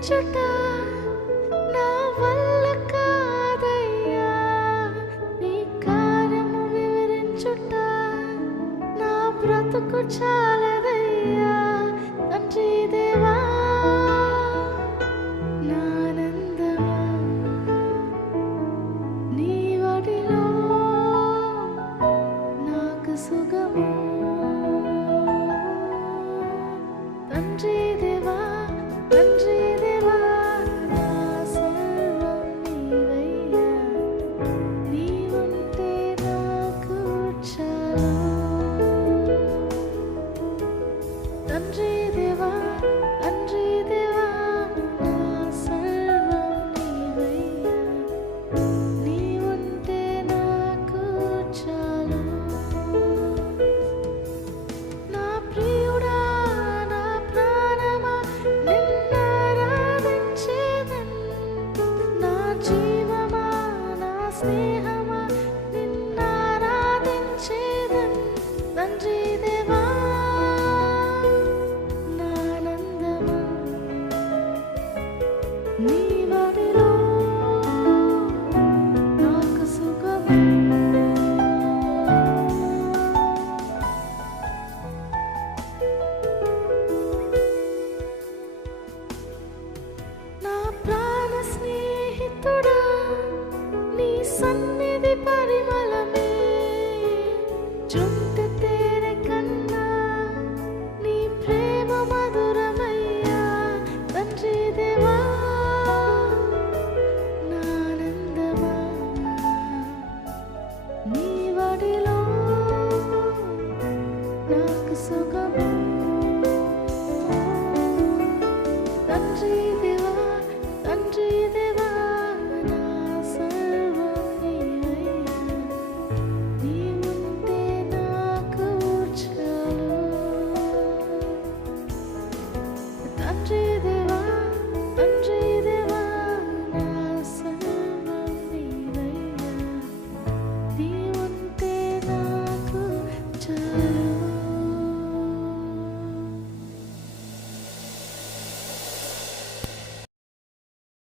వివరించుట నా వల్ల కాదయ్యా, నీ కార్యము వివరించుట నా బ్రతుకు చాలదయ్యా. తండ్రి దేవా నా ఆనందమా, నీ వడిలో నాకు సుఖము. తండ్రి దేవా తండ్రి దేవా నా సర్వం నీవయ్యా, నీవుంటే నాకు చాలు. తండ్రి దేవా తండ్రి దేవా నా సర్వం నీవయ్యా, నీవుంటే నాకు చాలు. నా ప్రియుడా నా ప్రాణమా నిన్నారాధించేదన్, నా జీవమా నా స్నేహమా నిన్నారాధించేదన్. తండ్రి దేవా నా ఆనందమా, నీ వడిలో నాకు సుఖము. నా ప్రాణ స్నేహితుడా నీ సన్నిధి పరిమళమే, చుంటి తేనె కన్నా నీ ప్రేమ మధురమయ్యా. తండ్రి దేవా నా ఆనందమా, నీ వడిలో నాకు సుఖము. తండ్రి దేవా తండ్రి దేవా నా సర్వం నీవయ్యా, నీవుంటే నాకు చాలు. తండ్రి దేవా తండ్రి దేవా నా సర్వం నీవయ్యా, నీవుంటే నాకు చాలు.